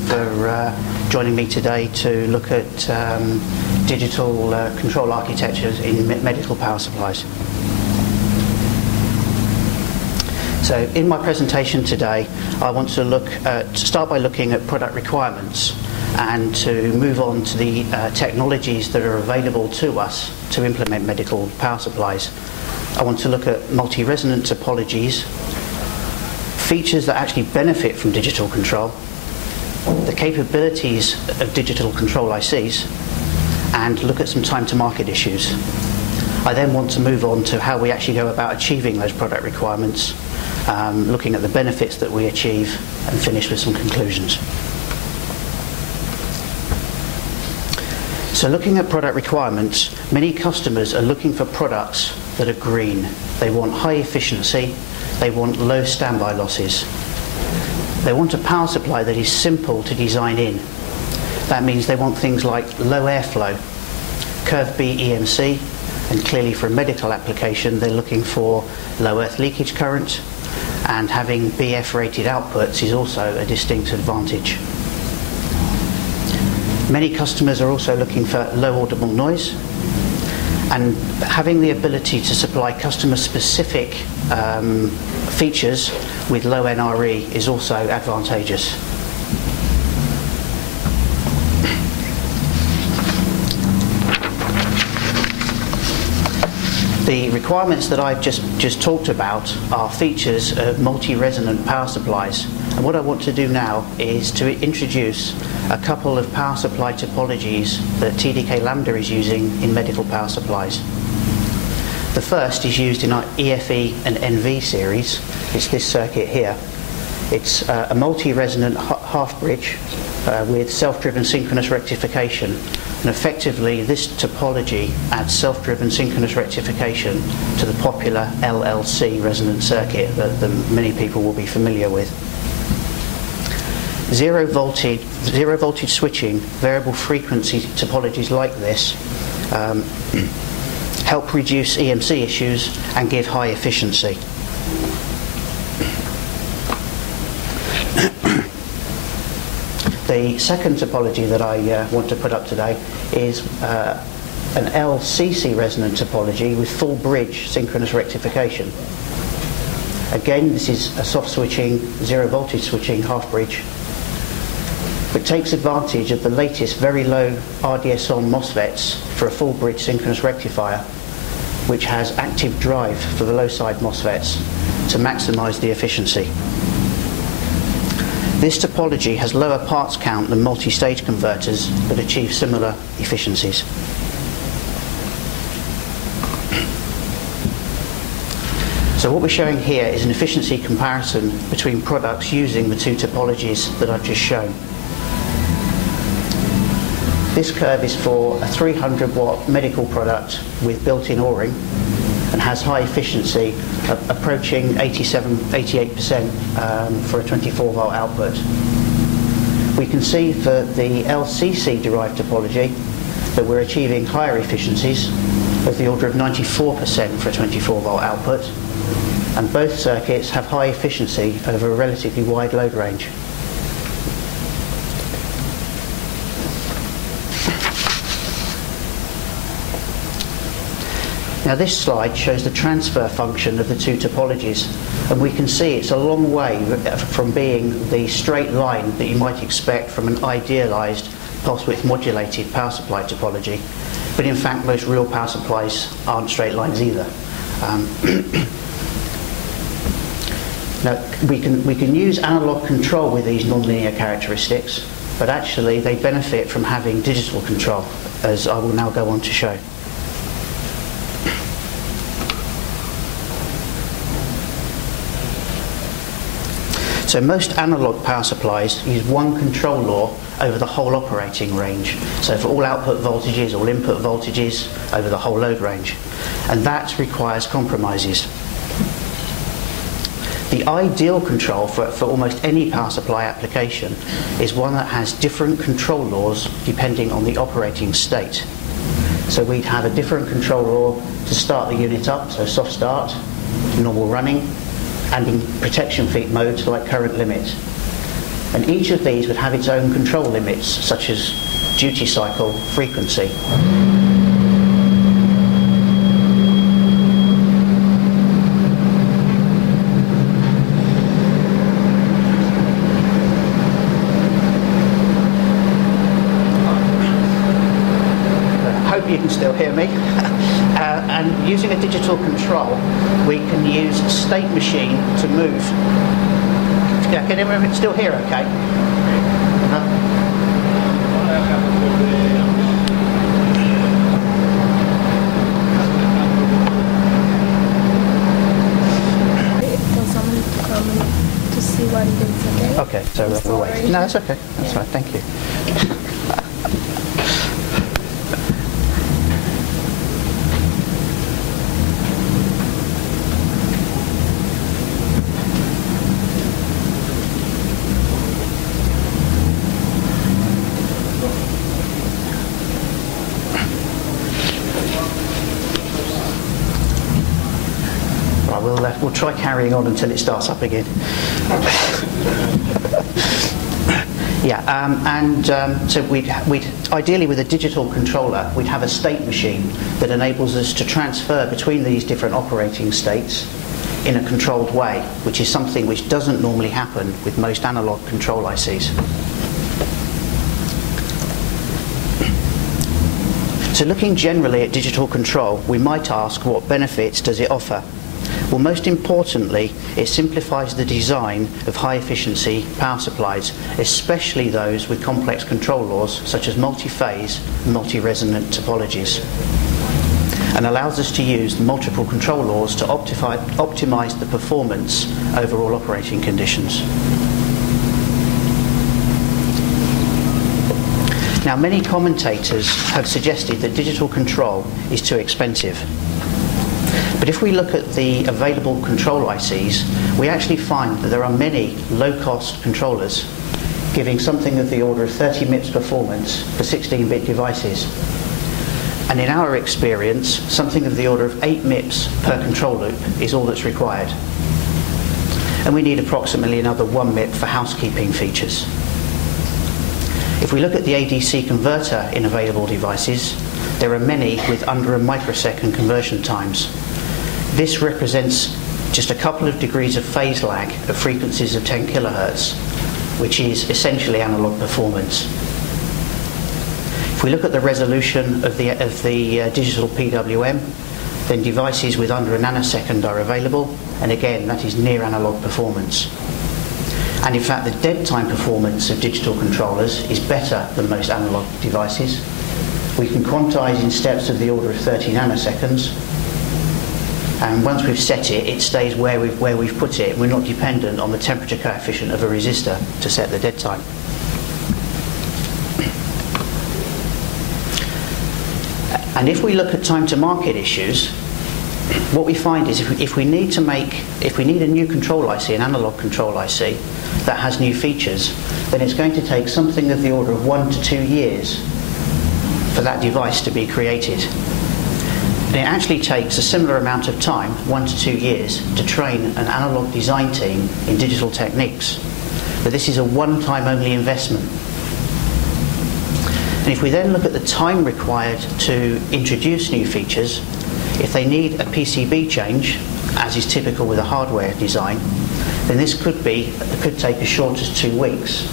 for joining me today to look at digital control architectures in medical power supplies. So in my presentation today, I want to start by looking at product requirements and to move on to the technologies that are available to us to implement medical power supplies. I want to look at multi-resonant topologies, features that actually benefit from digital control, the capabilities of digital control ICs, and look at some time to market issues. I then want to move on to how we actually go about achieving those product requirements, looking at the benefits that we achieve, and finish with some conclusions. So looking at product requirements, many customers are looking for products that are green. They want high efficiency, they want low standby losses. They want a power supply that is simple to design in. That means they want things like low airflow, curve B EMC, and clearly for a medical application they're looking for low earth leakage current, and having BF rated outputs is also a distinct advantage. Many customers are also looking for low audible noise, and having the ability to supply customer-specific features with low NRE is also advantageous. The requirements that I've just talked about are features of multi-resonant power supplies. And what I want to do now is to introduce a couple of power supply topologies that TDK Lambda is using in medical power supplies. The first is used in our EFE and NV series. It's this circuit here. It's a multi-resonant half bridge with self-driven synchronous rectification. And effectively, this topology adds self-driven synchronous rectification to the popular LLC resonant circuit that many people will be familiar with. Zero voltage switching, variable frequency topologies like this help reduce EMC issues and give high efficiency. The second topology that I want to put up today is an LCC resonant topology with full bridge synchronous rectification. Again, this is a soft switching, zero voltage switching half bridge, but takes advantage of the latest very low RDS-on MOSFETs for a full bridge synchronous rectifier, which has active drive for the low side MOSFETs to maximize the efficiency. This topology has lower parts count than multi-stage converters, but achieve similar efficiencies. So what we're showing here is an efficiency comparison between products using the two topologies that I've just shown. This curve is for a 300 watt medical product with built-in O-ring and has high efficiency approaching 88% for a 24 volt output. We can see for the LCC derived topology that we're achieving higher efficiencies of the order of 94% for a 24 volt output, and both circuits have high efficiency over a relatively wide load range. Now this slide shows the transfer function of the two topologies, and we can see it's a long way from being the straight line that you might expect from an idealized pulse width modulated power supply topology, but in fact most real power supplies aren't straight lines either. Now we can use analog control with these nonlinear characteristics, but actually they benefit from having digital control, as I will now go on to show. So most analog power supplies use one control law over the whole operating range. So for all output voltages, all input voltages, over the whole load range. And that requires compromises. The ideal control for almost any power supply application is one that has different control laws depending on the operating state. So we'd have a different control law to start the unit up, so soft start, normal running, and in protection feed modes like current limit. And each of these would have its own control limits, such as duty cycle, frequency. You can still hear me. And using a digital control, we can use a state machine to move. Yeah, can everyone still hear okay? For someone to come to see what it is, okay? Okay, so we'll wait. No, that's okay. That's right, thank you. We'll try carrying on until it starts up again. Yeah, so we'd ideally with a digital controller, we'd have a state machine that enables us to transfer between these different operating states in a controlled way, which is something which doesn't normally happen with most analog control ICs. So looking generally at digital control, we might ask, what benefits does it offer? Well, most importantly, it simplifies the design of high-efficiency power supplies, especially those with complex control laws such as multi-phase and multi-resonant topologies, and allows us to use multiple control laws to optimize the performance over all operating conditions. Now, many commentators have suggested that digital control is too expensive. But if we look at the available control ICs, we actually find that there are many low-cost controllers giving something of the order of 30 MIPS performance for 16-bit devices. And in our experience, something of the order of 8 MIPS per control loop is all that's required. And we need approximately another 1 MIP for housekeeping features. If we look at the ADC converter in available devices, there are many with under a microsecond conversion times. This represents just a couple of degrees of phase lag at frequencies of 10 kilohertz, which is essentially analog performance. If we look at the resolution of the digital PWM, then devices with under a nanosecond are available, and again, that is near analog performance. And in fact, the dead time performance of digital controllers is better than most analog devices. We can quantize in steps of the order of 30 nanoseconds, and once we've set it, it stays where we've put it. We're not dependent on the temperature coefficient of a resistor to set the dead time. And if we look at time to market issues, what we find is if we need a new control IC, an analog control IC that has new features, then it's going to take something of the order of 1 to 2 years for that device to be created. And it actually takes a similar amount of time, 1 to 2 years, to train an analog design team in digital techniques. But this is a one-time only investment. And if we then look at the time required to introduce new features, if they need a PCB change, as is typical with a hardware design, then this could take as short as 2 weeks.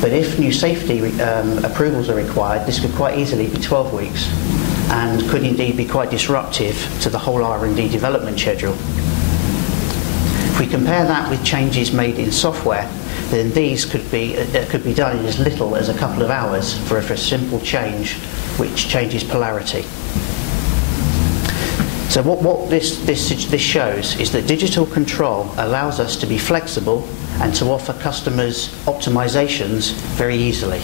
But if new safety approvals are required, this could quite easily be 12 weeks. And could indeed be quite disruptive to the whole R&D development schedule. If we compare that with changes made in software, then these could be done in as little as a couple of hours for a simple change which changes polarity. So what this shows is that digital control allows us to be flexible and to offer customers optimizations very easily.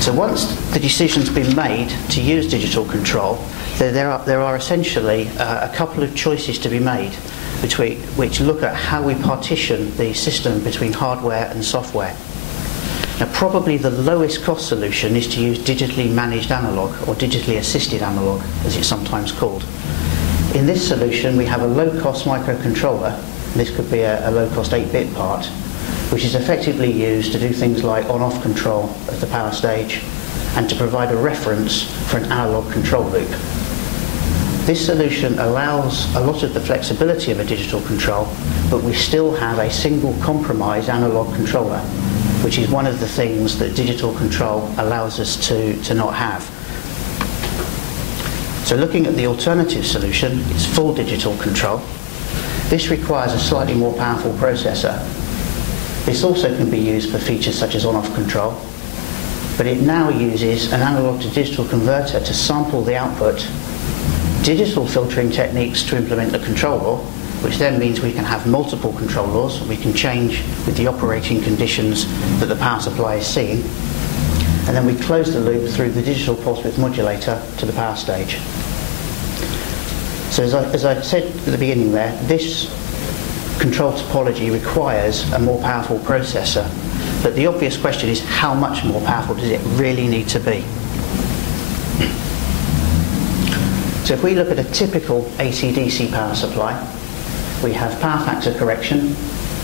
So once the decision's been made to use digital control, there are essentially a couple of choices to be made which look at how we partition the system between hardware and software. Now, probably the lowest cost solution is to use digitally managed analog, or digitally assisted analog, as it's sometimes called. In this solution, we have a low-cost microcontroller This could be a low-cost 8-bit part, which is effectively used to do things like on-off control of the power stage and to provide a reference for an analog control loop. This solution allows a lot of the flexibility of a digital control, but we still have a single compromised analog controller, which is one of the things that digital control allows us to not have. So looking at the alternative solution, it's full digital control. This requires a slightly more powerful processor. This also can be used for features such as on-off control, but it now uses an analog to digital converter to sample the output, digital filtering techniques to implement the control law, which then means we can have multiple control laws. We can change with the operating conditions that the power supply is seeing. And then we close the loop through the digital pulse width modulator to the power stage. So as I said at the beginning there, this control topology requires a more powerful processor. But the obvious question is, how much more powerful does it really need to be? So if we look at a typical AC-DC power supply, we have power factor correction,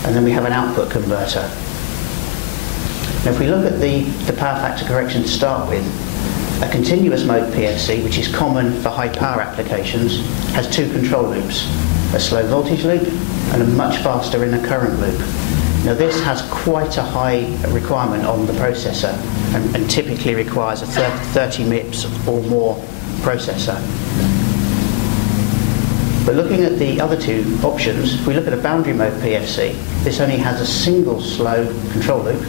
and then we have an output converter. Now if we look at the power factor correction to start with, a continuous mode PFC, which is common for high power applications, has two control loops, a slow voltage loop and a much faster inner current loop. Now this has quite a high requirement on the processor and typically requires a 30 MIPS or more processor. But looking at the other two options, if we look at a boundary mode PFC, this only has a single slow control loop,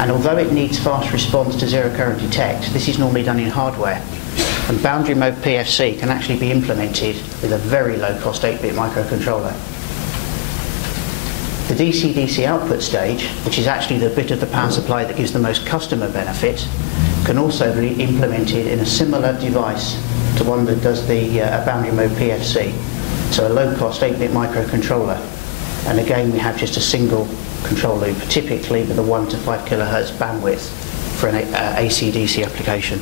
and although it needs fast response to zero current detect, this is normally done in hardware. And boundary mode PFC can actually be implemented with a very low cost 8-bit microcontroller. The DC-DC output stage, which is actually the bit of the power supply that gives the most customer benefit, can also be implemented in a similar device to one that does the boundary mode PFC. So a low-cost 8-bit microcontroller. And again, we have just a single control loop, typically with a 1 to 5 kilohertz bandwidth for an AC-DC application.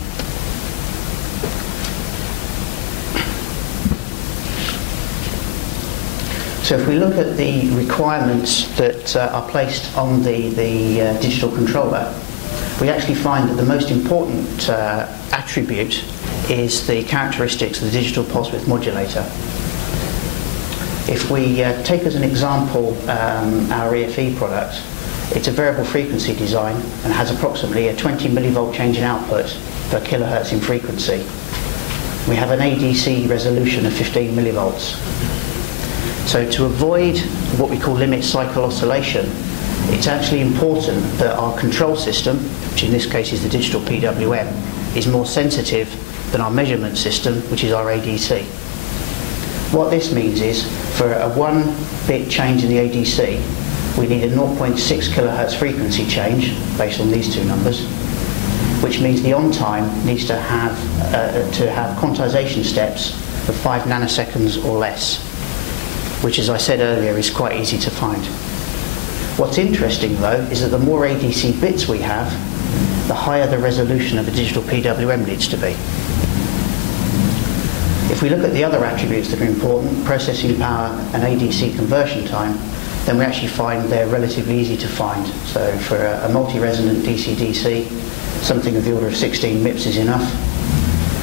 So if we look at the requirements that are placed on the digital controller, we actually find that the most important attribute is the characteristics of the digital pulse width modulator. If we take as an example our EFE product, it's a variable frequency design and has approximately a 20 millivolt change in output per kilohertz in frequency. We have an ADC resolution of 15 millivolts. So to avoid what we call limit cycle oscillation, it's actually important that our control system, which in this case is the digital PWM, is more sensitive than our measurement system, which is our ADC. What this means is, for a 1-bit change in the ADC, we need a 0.6 kilohertz frequency change based on these two numbers, which means the on-time needs to have quantization steps of 5 nanoseconds or less, which, as I said earlier, is quite easy to find. What's interesting, though, is that the more ADC bits we have, the higher the resolution of the digital PWM needs to be. If we look at the other attributes that are important, processing power and ADC conversion time, then we actually find they're relatively easy to find. So for a multi-resonant DC-DC, something of the order of 16 MIPS is enough.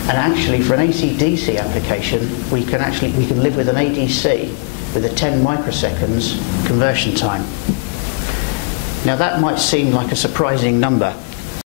And actually, for an AC-DC application, we can live with an ADC with a 10 microseconds conversion time. Now that might seem like a surprising number,